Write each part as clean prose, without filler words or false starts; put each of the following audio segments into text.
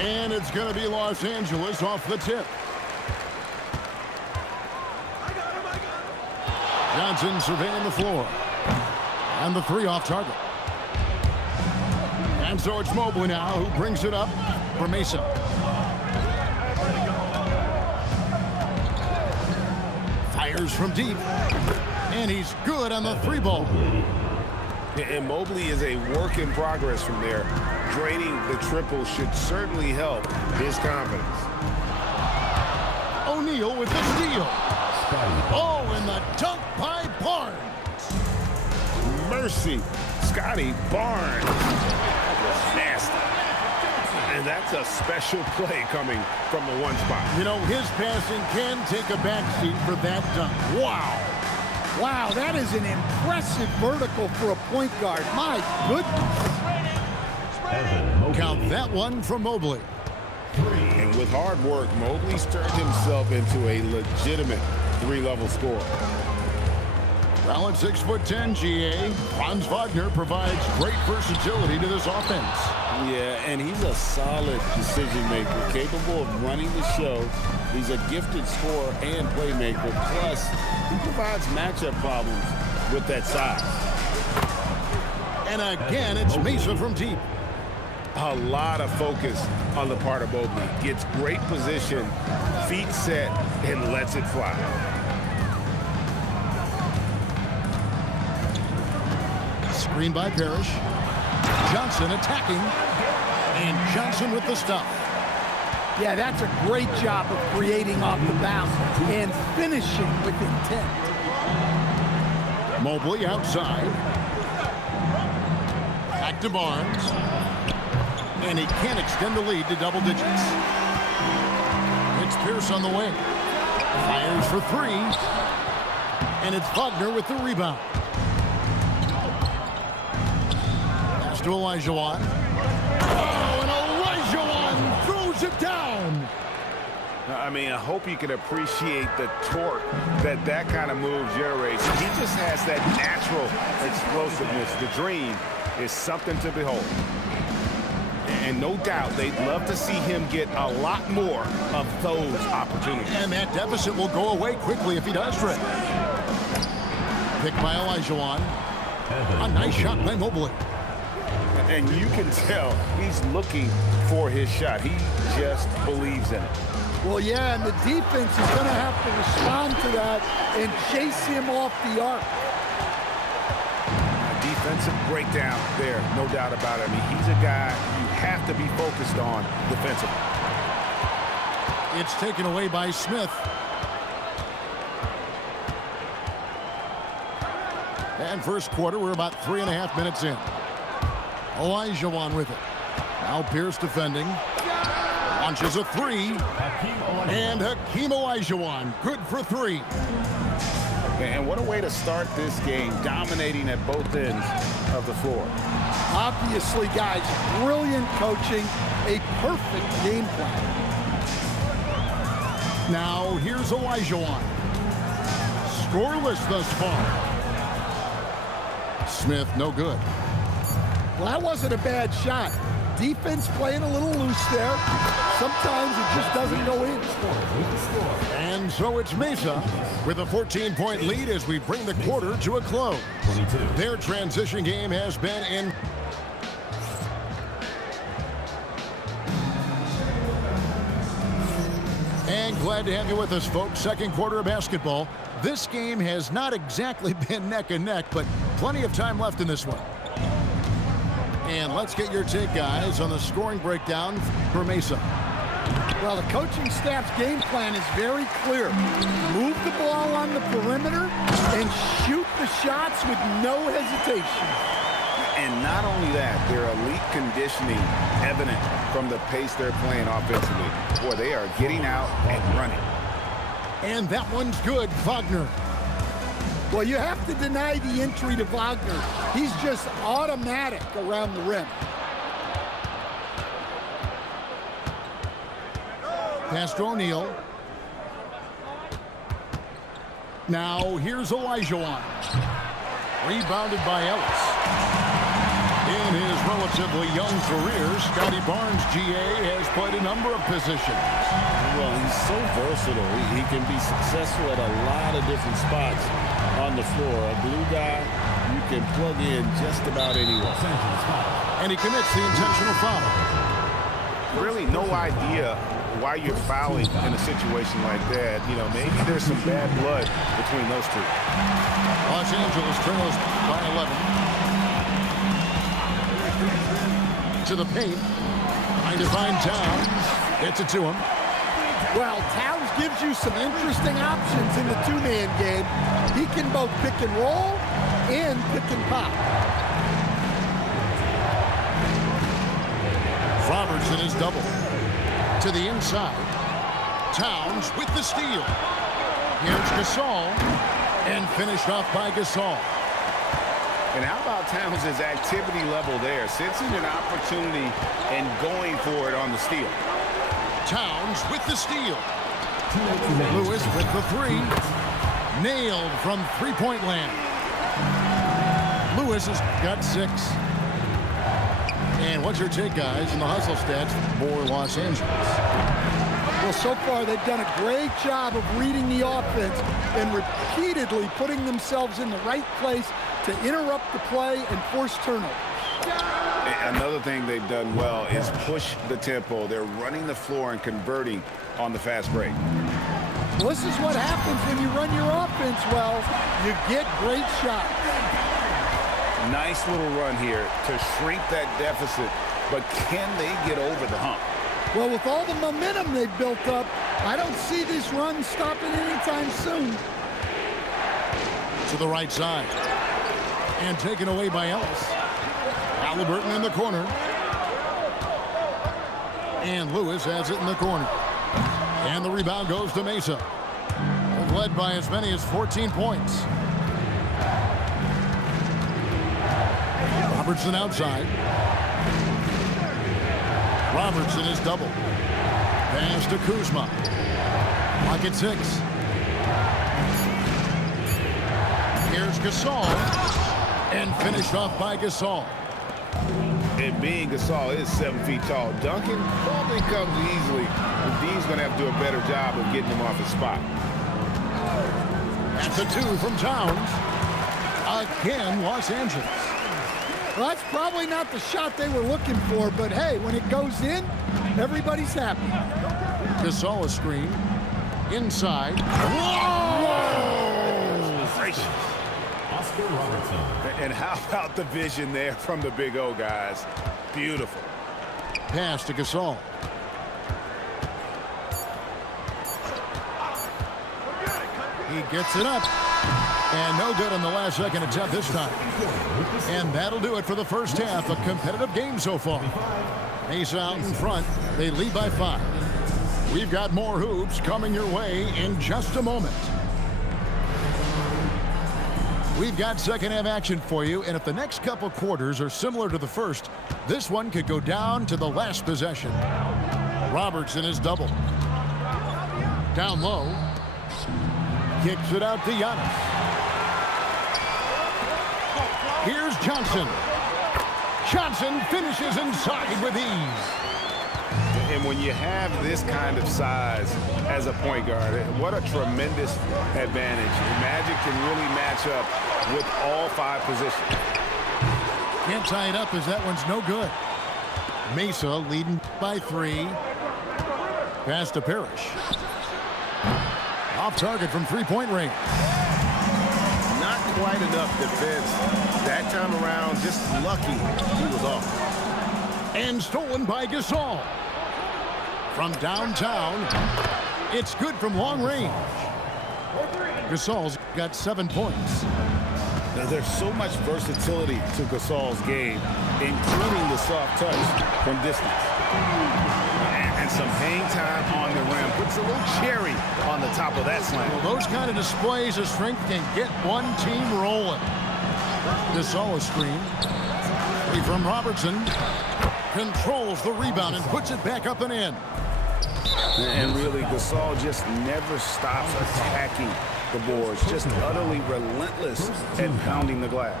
And it's going to be Los Angeles off the tip. Johnson surveying the floor. And the three off target. And so it's Mobley now who brings it up for Mesa. Fires from deep. And he's good on the three ball. And Mobley is a work in progress from there. Draining the triple should certainly help his confidence. O'Neal with the steal. Oh, and the dunk by Barnes. Mercy. Scotty Barnes. That was nasty. And that's a special play coming from the one spot. You know, his passing can take a backseat for that dunk. Wow. Wow, that is an impressive vertical for a point guard. My goodness. Count that one from Mobley. And with hard work, Mobley's turned himself into a legitimate three-level scorer. Well, at 6'10", GA, Franz Wagner provides great versatility to this offense. Yeah, and he's a solid decision maker, capable of running the show. He's a gifted scorer and playmaker. Plus, he provides matchup problems with that size. And again, it's Mesa from deep. A lot of focus on the part of Mobley. Gets great position, feet set, and lets it fly. Screen by Parrish. Johnson attacking. And Johnson with the stop. Yeah, that's a great job of creating off the bounce and finishing with intent. Mobley outside. Back to Barnes. And he can't extend the lead to double digits. It's Pierce on the wing. Fires for three. And it's Wagner with the rebound. Pass to Olajuwon. Oh, and Olajuwon throws it down. I mean, I hope you can appreciate the torque that kind of move generates. He just has that natural explosiveness. The dream is something to behold. And no doubt they'd love to see him get a lot more of those opportunities. And that deficit will go away quickly if he does, Rick. Picked by Olajuwon. A nice shot by Mobley. And you can tell he's looking for his shot. He just believes in it. Well, yeah, and the defense is going to have to respond to that and chase him off the arc. A defensive breakdown there, no doubt about it. I mean, he's a guy you have to be focused on defensively. It's taken away by Smith. And first quarter, we're about 3.5 minutes in. Olajuwon with it. Now Pierce defending. Launches a three. And Hakeem Olajuwon, good for three. And what a way to start this game, dominating at both ends of the floor. Obviously, guys, brilliant coaching, a perfect game plan. Now here's Olajuwon. Scoreless thus far. Smith, no good. Well, that wasn't a bad shot. Defense playing a little loose there. Sometimes it just doesn't go in. And so it's Mesa with a 14-point lead as we bring the quarter to a close. Their transition game has been in. And glad to have you with us, folks. Second quarter of basketball. This game has not exactly been neck and neck, but plenty of time left in this one. And let's get your take, guys, on the scoring breakdown for Mesa. Well, the coaching staff's game plan is very clear. Move the ball on the perimeter and shoot the shots with no hesitation. And not only that, their elite conditioning evident from the pace they're playing offensively. Boy, they are getting out and running. And that one's good, Wagner. Well, you have to deny the entry to Wagner. He's just automatic around the rim. Pass to O'Neal. Now here's Olajuwon. Rebounded by Ellis. In his relatively young career, Scotty Barnes, GA, has played a number of positions. Well, he's so versatile. He can be successful at a lot of different spots on the floor. A glue guy, you can plug in just about anywhere. And he commits the intentional foul. Really no idea why you're fouling in a situation like that. You know, maybe there's some bad blood between those two. Los Angeles trails by 11. To the paint. Trying to find Towns. Gets it to him. Well, Towns gives you some interesting options in the two-man game. He can both pick and roll and pick and pop. Robertson is double. To the inside. Towns with the steal. Here's Gasol. And finished off by Gasol. And how about Towns' activity level there? Sensing an opportunity and going for it on the steal. Towns with the steal. Lewis with the three. Nailed from three-point land. Lewis has got 6. And what's your take, guys, in the hustle stats for Los Angeles? Well, so far they've done a great job of reading the offense and repeatedly putting themselves in the right place to interrupt the play and force turnovers. Another thing they've done well is push the tempo. They're running the floor and converting on the fast break. Well, this is what happens when you run your offense well. You get great shots. Nice little run here to shrink that deficit, but can they get over the hump? Well, with all the momentum they've built up, I don't see this run stopping anytime soon. To the right side. And taken away by Ellis. Halliburton in the corner. And Lewis has it in the corner. And the rebound goes to Mesa. They've led by as many as 14 points. Robertson outside. Robertson is double. Pass to Kuzma. Clock at 6. Here's Gasol. And finished off by Gasol. And being Gasol is 7 feet tall. Duncan probably comes easily, but Dean's going to have to do a better job of getting him off his spot. That's the 2 from Towns. Again, Los Angeles. Well, that's probably not the shot they were looking for, but hey, when it goes in, everybody's happy. Gasol a screen. Inside. Whoa! Gracious. Oscar Robertson. And how about the vision there from the Big O, guys? Beautiful. Pass to Gasol. He gets it up. And no good on the last second attempt this time. And that'll do it for the first half. A competitive game so far. Mesa out in front. They lead by 5. We've got more hoops coming your way in just a moment. We've got second half action for you, and if the next couple quarters are similar to the first, this one could go down to the last possession. Robertson is double. Down low. Kicks it out to Giannis. Here's Johnson. Johnson finishes inside with ease. And when you have this kind of size as a point guard, what a tremendous advantage. Magic can really match up with all 5 positions. Can't tie it up as that one's no good. Mesa leading by 3. Pass to Parrish. Off target from three-point range. Not quite enough defense. That time around, just lucky he was off. And stolen by Gasol. From downtown, it's good from long range. Gasol's got 7 points. Now, there's so much versatility to Gasol's game, including the soft touch from distance. And some hang time on the rim. Puts a little cherry on the top of that slam. Well, those kind of displays of strength can get one team rolling. Gasol a screen. Free from Robertson. Controls the rebound and puts it back up and in. And really, Gasol just never stops attacking the boards. Just utterly relentless at pounding the glass.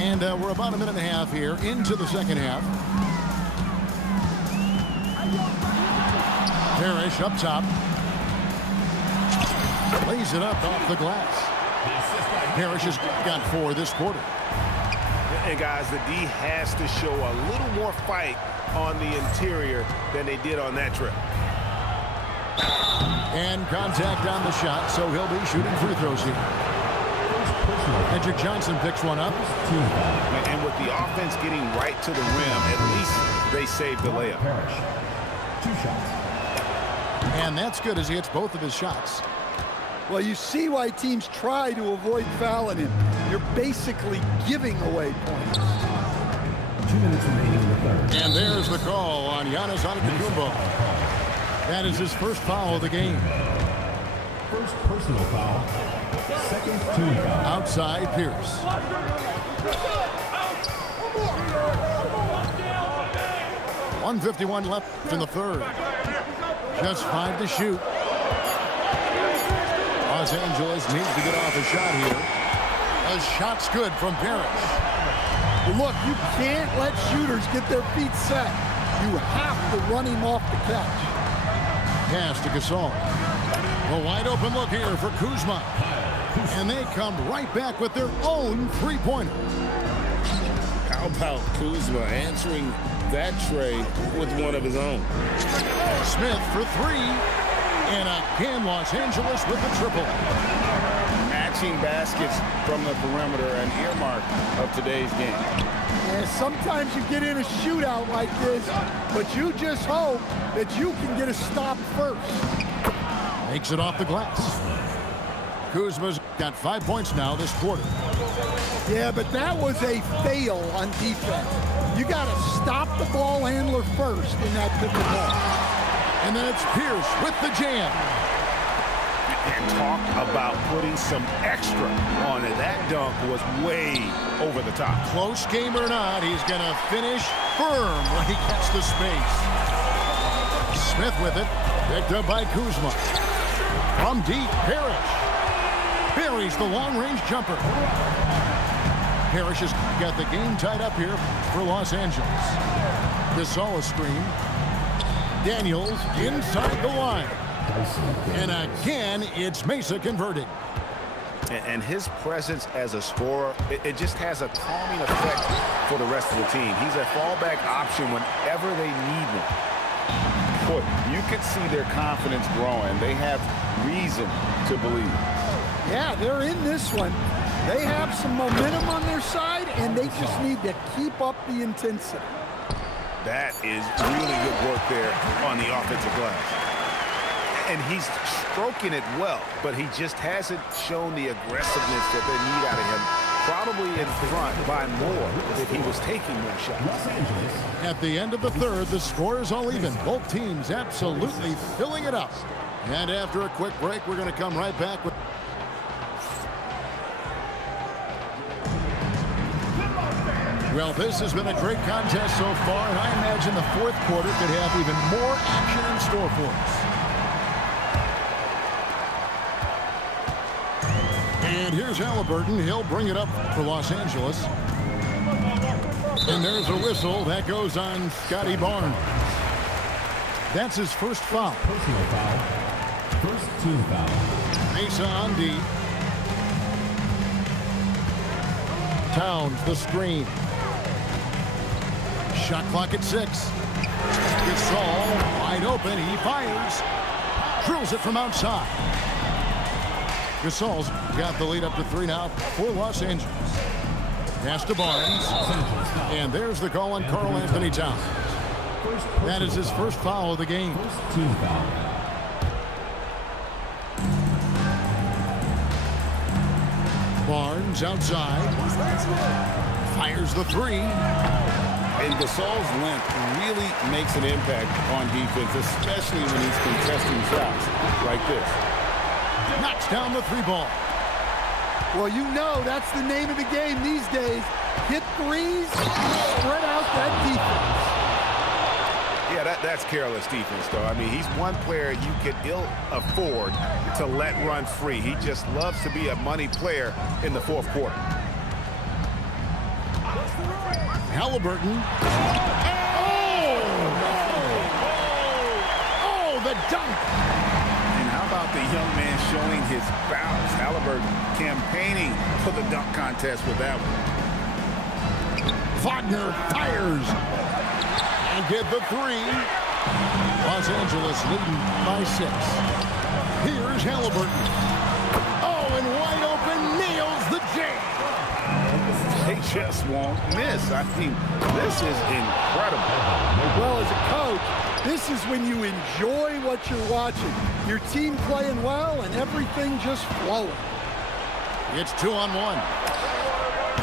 And we're about a minute and a half here into the second half. Parrish up top. Lays it up off the glass. Parrish has got 4 this quarter. And guys, the D has to show a little more fight on the interior than they did on that trip. And contact on the shot, so he'll be shooting free throws here. Hedrick Johnson picks one up. And with the offense getting right to the rim, at least they saved the layup. Parrish, 2 shots. And that's good as he hits both of his shots. Well, you see why teams try to avoid fouling him. You're basically giving away points. 2 minutes remaining in the third. And there's the call on Giannis Antetokounmpo. That is his first foul of the game. First personal foul. Second team foul. Outside Pierce. .151 left in the third. Just 5 to shoot. Los Angeles needs to get off a shot here. A shot's good from Parrish. Look, you can't let shooters get their feet set. You have to run him off the catch. Pass to Gasol. A wide open look here for Kuzma. And they come right back with their own three-pointer. How about Kuzma answering that trade with one of his own? Smith for 3. And again, Los Angeles with the triple. Matching baskets from the perimeter, an earmark of today's game. And sometimes you get in a shootout like this, but you just hope that you can get a stop first. Makes it off the glass. Kuzma's got 5 points now this quarter. Yeah, but that was a fail on defense. You got to stop the ball handler first in that pick and roll. And then it's Pierce with the jam. And talk about putting some extra on it. That dunk was way over the top. Close game or not, he's going to finish firm when he gets the space. Smith with it. Picked up by Kuzma. From deep, Parrish. Buries the long-range jumper. Parrish has got the game tied up here for Los Angeles. Gasol a screen. Daniels inside the line. And again, it's Mesa converted. And his presence as a scorer, it just has a calming effect for the rest of the team. He's a fallback option whenever they need one. Boy, you can see their confidence growing. They have reason to believe. Yeah, they're in this one. They have some momentum on their side, and they just need to keep up the intensity. That is really good work there on the offensive glass. And he's stroking it well, but he just hasn't shown the aggressiveness that they need out of him. Probably in front by more if he was taking more shots. At the end of the third, the score is all even. Both teams absolutely filling it up. And after a quick break, we're going to come right back with... Well, this has been a great contest so far, and I imagine the fourth quarter could have even more action in store for us. And here's Halliburton. He'll bring it up for Los Angeles. And there's a whistle. That goes on Scotty Barnes. That's his first foul. Personal foul. First team foul. Mesa on D. Towns the screen. Shot clock at 6. Gasol wide open. He fires. Drills it from outside. Gasol's got the lead up to 3 now for Los Angeles. Pass to Barnes. And there's the call on Karl Anthony Towns. That is his first foul of the game. First team foul. Barnes outside. Fires the 3. And Gasol's length really makes an impact on defense, especially when he's contesting shots like this. Knocks down the 3 ball. Well, you know that's the name of the game these days. Hit threes, spread out that defense. Yeah, that's careless defense, though. I mean, he's one player you could ill afford to let run free. He just loves to be a money player in the fourth quarter. Halliburton. Oh, the dunk. And how about the young man showing his bounce? Halliburton campaigning for the dunk contest with that one. Wagner fires. And get the three. Los Angeles leading by 6. Here's Halliburton. Oh, and wide open, nails the jam. They just won't miss. I mean, this is incredible. Well, as a coach, this is when you enjoy what you're watching. Your team playing well and everything just flowing. It's 2-on-1.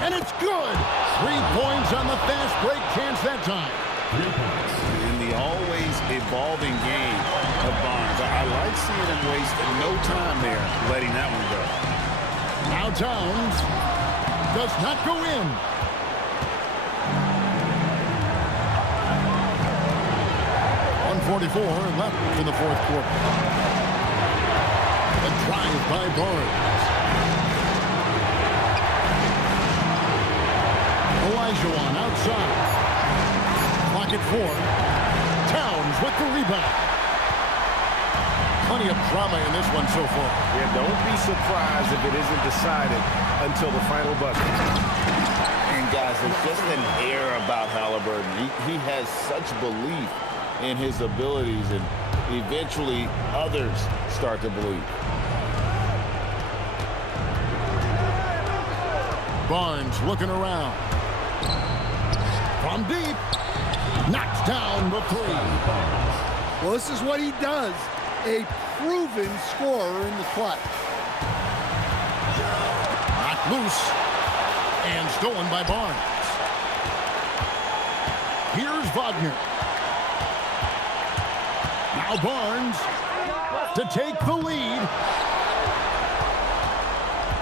And it's good. 3 points on the fast break chance that time. 3 points. In the always evolving game of Barnes, I like seeing him waste no time there, letting that one go. Now Towns does not go in. .144 left in the fourth quarter. A drive by Barnes. Olajuwon outside. Clock at 4. Towns with the rebound. Plenty of drama in this one so far. Yeah, don't be surprised if it isn't decided until the final buzzer. And guys, there's just an air about Halliburton. He has such belief in his abilities, and eventually others start to believe. Barnes looking around. From deep. Knocks down the 3. Well, this is what he does. A proven scorer in the clutch. Knocked loose. And stolen by Barnes. Here's Wagner. Now Barnes to take the lead.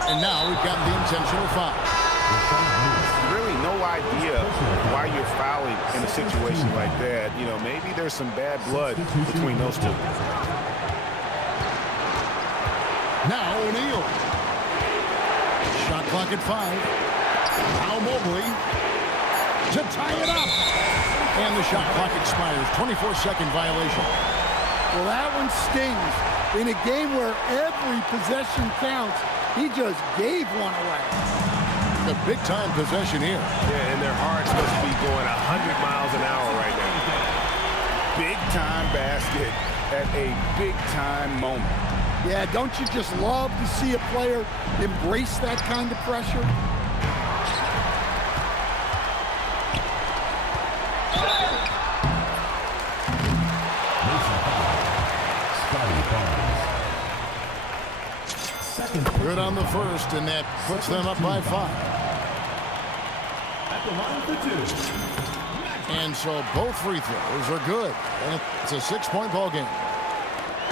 And now we've got the intentional foul. Really no idea why you're fouling in a situation like that. You know, maybe there's some bad blood between those two. Now O'Neal. Shot clock at 5. Now Mobley to tie it up. And the shot clock expires. 24-second violation. Well, that one stings. In a game where every possession counts, he just gave one away. The big-time possession here. Yeah, and their hearts must be going 100 miles an hour right now. Big-time basket at a big-time moment. Yeah, don't you just love to see a player embrace that kind of pressure? Good on the first, and that puts them up by 5. At the line for 2. And so both free throws are good. And it's a 6-point ball game.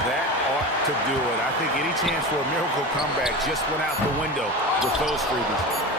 That ought to do it. I think any chance for a miracle comeback just went out the window with those freebies.